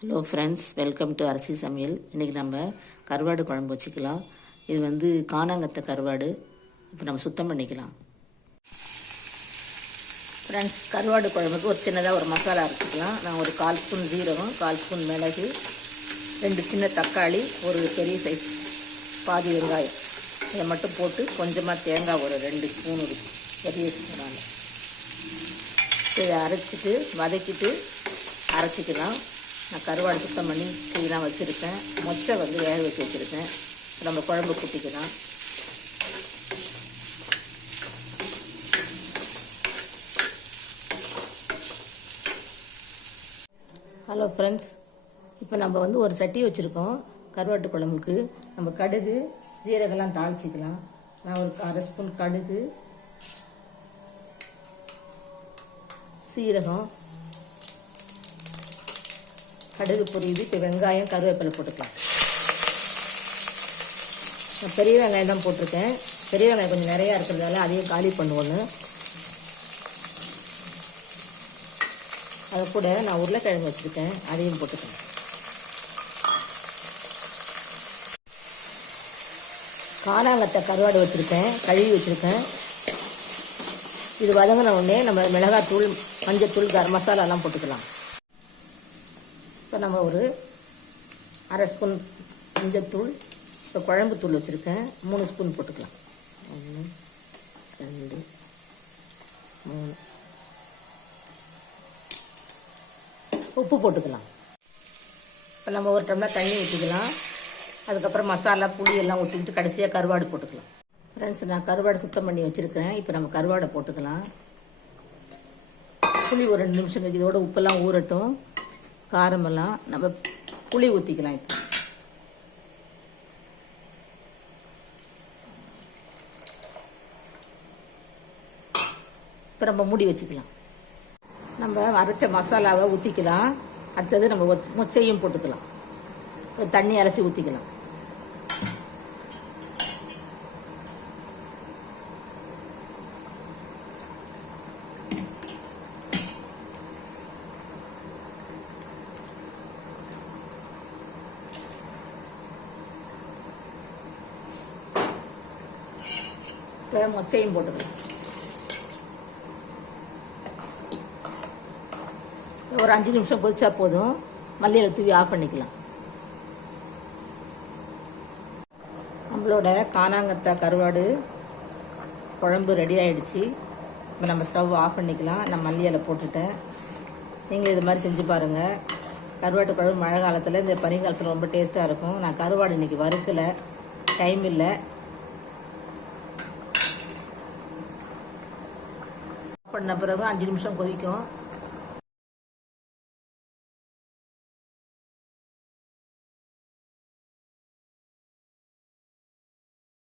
Hello friends, welcome to அரிசி சமையல். இன்றைக்கி நம்ம கருவாடு குழம்பு வச்சுக்கலாம். இது வந்து கானாங்கத்தை கருவாடு. இப்போ நம்ம சுத்தம் பண்ணிக்கலாம். ஃப்ரெண்ட்ஸ், கருவாடு குழம்புக்கு ஒரு சின்னதாக ஒரு மசாலா அரைச்சிக்கலாம். நான் ஒரு 1/4 ஸ்பூன் ஜீரகம், 1/4 ஸ்பூன் மிளகு, 2 சின்ன தக்காளி, ஒரு பெரிய சைஸ் பாதி வெங்காயம் இதை மட்டும் போட்டு கொஞ்சமாக தேங்காய் ஒரு 2 ஸ்பூன் பெரிய ஸ்பூனால் இதை அரைச்சிட்டு வதக்கிட்டு அரைச்சிக்கலாம். நான் கருவாடு சுத்தம் பண்ணி க்ளீனாக வச்சுருக்கேன். மொச்சை வந்து வேக வச்சு வச்சுருக்கேன். நம்ம குழம்பு கூட்டிக்கலாம். ஹலோ ஃப்ரெண்ட்ஸ், இப்போ நம்ம வந்து ஒரு சட்டி வச்சுருக்கோம் கருவாட்டு குழம்புக்கு. நம்ம கடுகு ஜீரகெல்லாம் தாளிச்சிக்கலாம். நான் ஒரு 1/2 ஸ்பூன் கடுகு, சீரகம், கடுகு பொரியுது. இப்போ வெங்காயம் கருவேப்பிலை போட்டுக்கலாம். நான் பெரிய வெங்காயம் தான் போட்டிருக்கேன். பெரிய வெங்காயம் கொஞ்சம் நிறையா இருக்கிறதால அதையும் காலி பண்ணுவோன்னு. அதை கூட நான் உருளைக்கிழங்கு வச்சுருக்கேன், அதையும் போட்டுக்கிறேன். கானாங்கத்தை கருவாடு வச்சுருக்கேன், கழுவி வச்சுருக்கேன். இது வதங்கின உடனே நம்ம மிளகாத்தூள், மஞ்சத்தூள், கரம் மசாலாலாம் போட்டுக்கலாம். இப்போ நம்ம ஒரு 1/2 ஸ்பூன் மஞ்சத்தூள், இப்போ குழம்பு தூள் வச்சுருக்கேன், 3 ஸ்பூன் போட்டுக்கலாம். 1 2 3. உப்பு போட்டுக்கலாம். இப்போ நம்ம ஒரு டம்ளர் தண்ணி ஊற்றிக்கலாம். அதுக்கப்புறம் மசாலா புளி எல்லாம் ஊற்றிக்கிட்டு கடைசியாக கருவாடு போட்டுக்கலாம். ஃப்ரெண்ட்ஸ், நான் கருவாடு சுத்தம் பண்ணி வச்சுருக்கேன். இப்போ நம்ம கருவாடை போட்டுக்கலாம். புளி ஒரு 2 நிமிஷம் இதோட உப்பெல்லாம் ஊறட்டும். காரமெல்லாம் நம்ம புளி ஊற்றிக்கலாம். இப்போ நம்ம மூடி வச்சுக்கலாம். நம்ம அரைச்ச மசாலாவை ஊற்றிக்கலாம். அடுத்தது நம்ம மொச்சையும் போட்டுக்கலாம். தண்ணி அரைச்சி ஊற்றிக்கலாம். இப்போ மொச்சையும் போட்டுக்கலாம். ஒரு 5 நிமிஷம் கொதிச்சா போதும். மல்லியில தூவி ஆஃப் பண்ணிக்கலாம். நம்மளோட கானாங்கத்தை கருவாடு குழம்பு ரெடி ஆகிடுச்சு. இப்போ நம்ம ஸ்டவ் ஆஃப் பண்ணிக்கலாம். நான் மல்லியில போட்டுட்டேன். நீங்களும் இது மாதிரி செஞ்சு பாருங்கள். கருவாட்டு குழம்பு மழை காலத்தில், இந்த பனி காலத்தில் ரொம்ப டேஸ்ட்டாக இருக்கும். நான் கருவாடு இன்றைக்கி வறுக்கலை, டைம் இல்லை. பண்ண பிறகு 5 நிமிஷம் கொதிக்கும்.